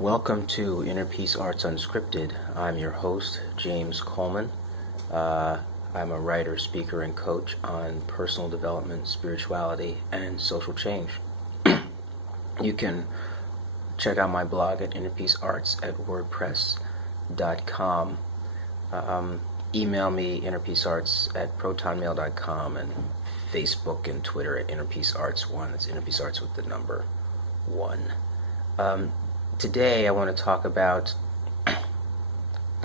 Welcome to Inner Peace Arts Unscripted. I'm your host, James Coleman. I'm a writer, speaker, and coach on personal development, spirituality, and social change. You can check out my blog at innerpeacearts@wordpress.com. Email me, innerpeacearts@protonmail.com, and Facebook and Twitter at innerpeacearts1. It's innerpeacearts with the number 1. Today I want to talk about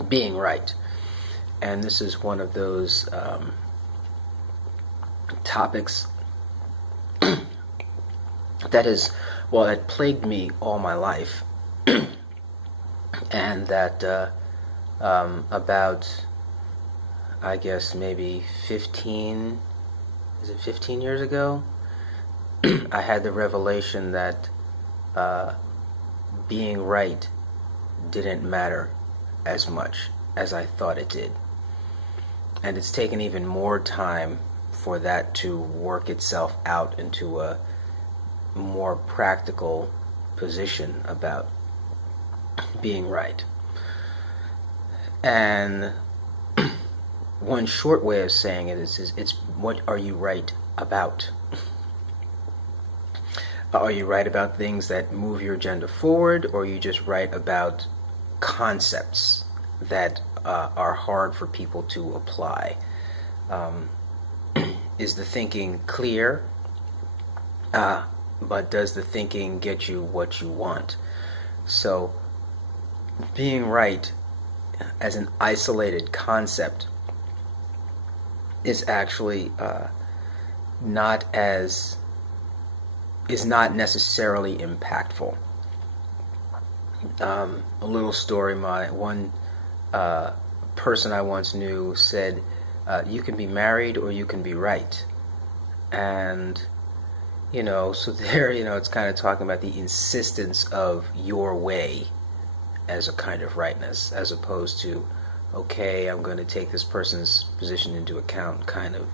being right. And this is one of those topics that plagued me all my life. And that about, I guess, maybe 15 years ago, I had the revelation that being right didn't matter as much as I thought it did. And it's taken even more time for that to work itself out into a more practical position about being right. And one short way of saying it is it's what are you right about? Are you right about things that move your agenda forward, or are you just right about concepts that are hard for people to apply? Is the thinking clear, but does the thinking get you what you want? So being right as an isolated concept is actually not necessarily impactful. A little story, one person I once knew said, you can be married or you can be right. And, so there, it's kind of talking about the insistence of your way as a kind of rightness, as opposed to, okay, I'm going to take this person's position into account and kind of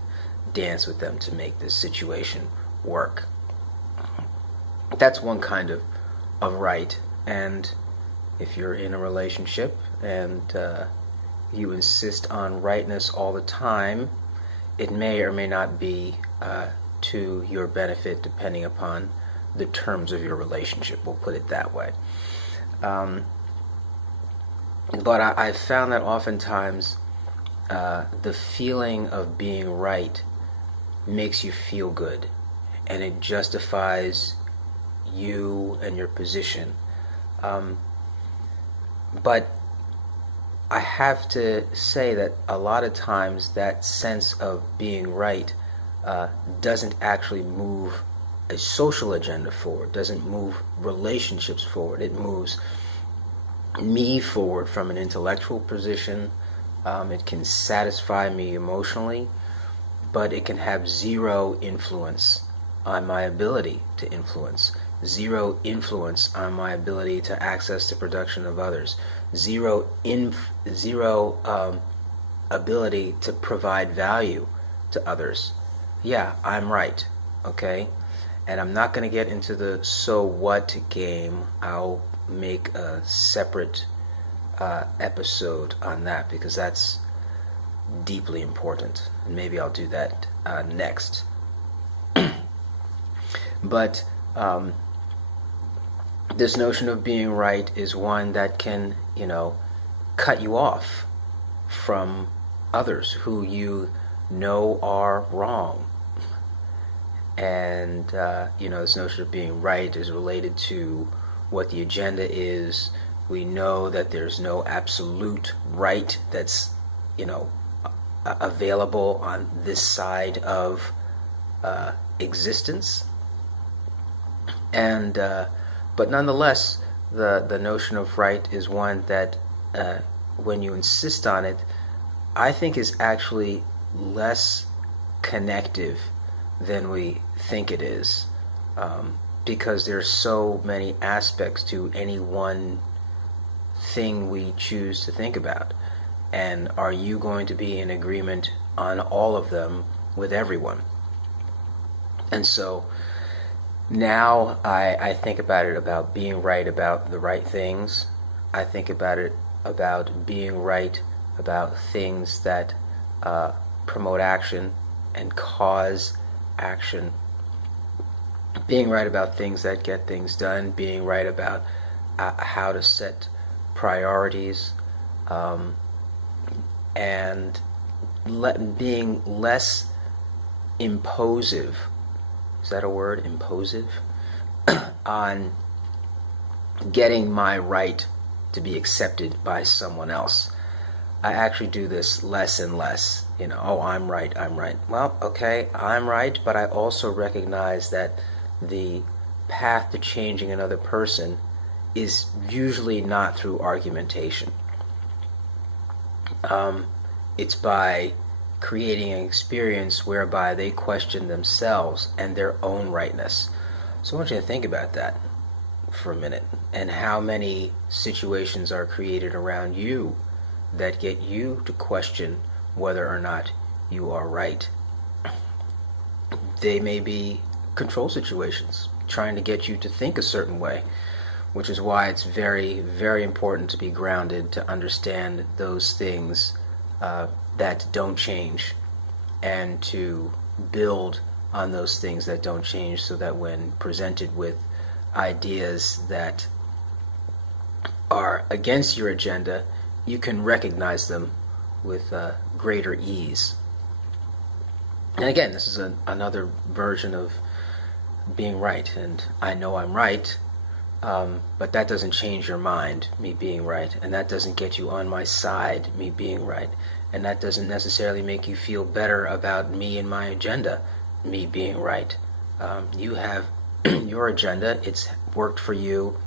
dance with them to make this situation work. That's one kind of right. And if you're in a relationship and you insist on rightness all the time, it may or may not be to your benefit, depending upon the terms of your relationship. We'll put it that way. But I've found that oftentimes the feeling of being right makes you feel good, and it justifies you and your position. But I have to say that a lot of times that sense of being right doesn't actually move a social agenda forward, doesn't move relationships forward. It moves me forward from an intellectual position. It can satisfy me emotionally, but it can have zero influence on my ability to influence, zero influence on my ability to access the production of others, zero ability to provide value to others. Yeah, I'm right, okay? And I'm not going to get into the so what game. I'll make a separate episode on that, because that's deeply important, and maybe I'll do that next. But this notion of being right is one that can, cut you off from others who you know are wrong. And, this notion of being right is related to what the agenda is. We know that there's no absolute right that's, available on this side of existence. And but nonetheless, the notion of right is one that, when you insist on it, I think is actually less connective than we think it is, because there's so many aspects to any one thing we choose to think about. And are you going to be in agreement on all of them with everyone? And so Now I think about it about being right about the right things. I think about it about being right about things that promote action and cause action. Being right about things that get things done. Being right about how to set priorities, and being less imposive. Is that a word? Imposive? On getting my right to be accepted by someone else. I actually do this less and less. Oh, I'm right, I'm right. Well, okay, I'm right, but I also recognize that the path to changing another person is usually not through argumentation. It's by creating an experience whereby they question themselves and their own rightness. So I want you to think about that for a minute, and how many situations are created around you that get you to question whether or not you are right. They may be control situations, trying to get you to think a certain way, which is why it's very, very important to be grounded, to understand those things that don't change, and to build on those things that don't change, so that when presented with ideas that are against your agenda, you can recognize them with greater ease. And again, this is another version of being right, and I know I'm right, but that doesn't change your mind, me being right, and that doesn't get you on my side, me being right, and that doesn't necessarily make you feel better about me and my agenda, me being right. You have your agenda. It's worked for you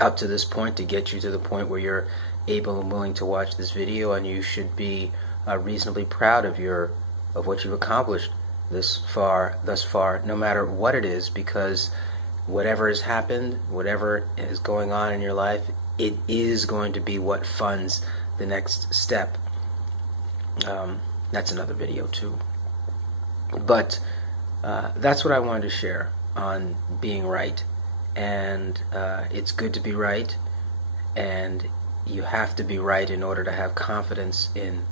up to this point to get you to the point where you're able and willing to watch this video, and you should be reasonably proud of what you've accomplished thus far, no matter what it is, because whatever has happened, whatever is going on in your life, it is going to be what funds the next step. That's another video too. But that's what I wanted to share on being right. And it's good to be right, and you have to be right in order to have confidence in,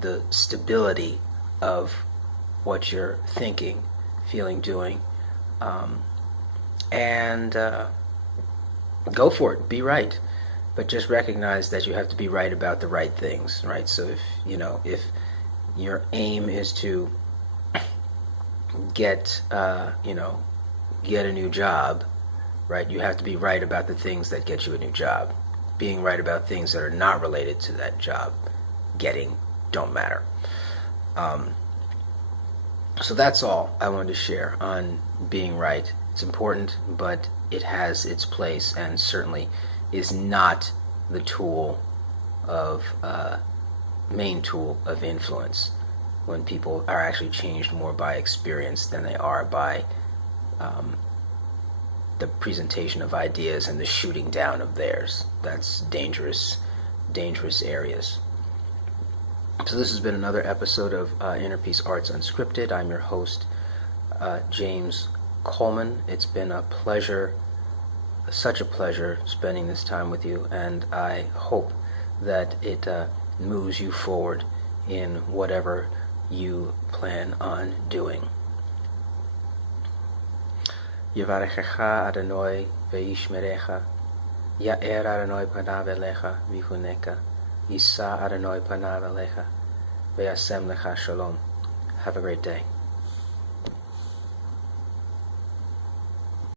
the stability of what you're thinking, feeling, doing. And go for it, be right. But just recognize that you have to be right about the right things, right? So if your aim is to get a new job, right? You have to be right about the things that get you a new job. Being right about things that are not related to that job getting don't matter. So that's all I wanted to share on being right. It's important, but it has its place, and certainly is not the main tool of influence, when people are actually changed more by experience than they are by the presentation of ideas and the shooting down of theirs. That's dangerous areas. So this has been another episode of Inner Peace Arts Unscripted. I'm your host, James Coleman. It's been a pleasure, such a pleasure, spending this time with you, and I hope that it moves you forward in whatever you plan on doing. Yevarechecha Adonai ve'yishmerecha, Ya'er Adonai panav elecha v'yihuneka, Yisa Adonai panav elecha ve'yasem lecha shalom. Have a great day.